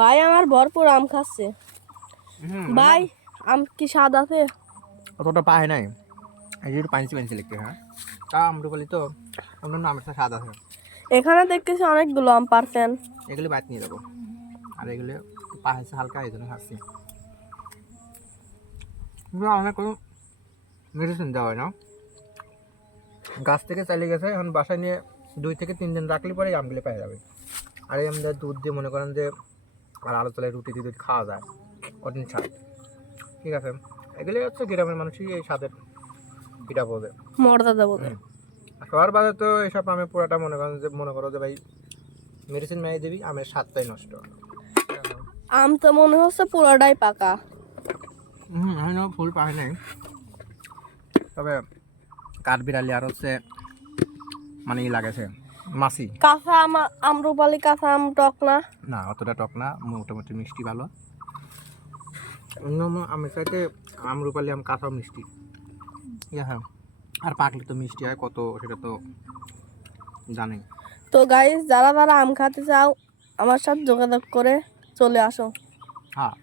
ভাই আমার ভরপুর আম খাচ্ছে। ভাই আম কি স্বাদ আছে? অতটা পায় নাই, এই যে একটু পাইনসি পাইনসি লিখতে। হ্যাঁ, তা আম্রপালি তো অন্যান্য আমের সাথে স্বাদ আছে। এখানে দেখতেছি অনেকগুলো আম পারছেন। এগুলি বাদ নিয়ে যাবো, আর এগুলো পাহাড়ছে হালকা, এই জন্য খাচ্ছি। অনেক কোনো মেডিসিন দেওয়া হয় না, গাছ থেকে চালিয়ে গেছে। এখন বাসায় নিয়ে 2 থেকে 3 দিন রাখলে পরে আমগুলি পাওয়া যাবে। আর এই আমাদের দুধ দিয়ে মনে করেন যে আর আলো তলায় রুটি দিয়ে যদি খাওয়া যায় অনেক স্বাদ। ঠিক আছে, এগুলি হচ্ছে গ্রামের মানুষই এই স্বাদের পিঠা বোঝে। মর্যাদা বলে আর সবার বাদে তো এইসব আমি পুরাটা মনে করো যে ভাই মেডিসিন মেরে দিবি, আমের স্বাদটাই নষ্ট। আম তো মনে হচ্ছে পুরোটাই পাকা। আমি ফুল পাই নাই, তবে কাঠবিড়ালি আর হচ্ছে মানে ই লাগেছে মাছি। কাঁচা আম, আম্রপালি কাঁচা আম টক না? না অতটা টক না, মোটামুটি মিষ্টি ভালো। অন্য আমের চাইতে আমরুপালি আম কাঁচা মিষ্টি। হ্যাঁ, আর পাকলে তো মিষ্টি হয় কত, সেটা তো জানেই। তো গাইস, যারা যারা আম খেতে চাও আমার সাথে যোগাযোগ করে চলে আসো। হ্যাঁ।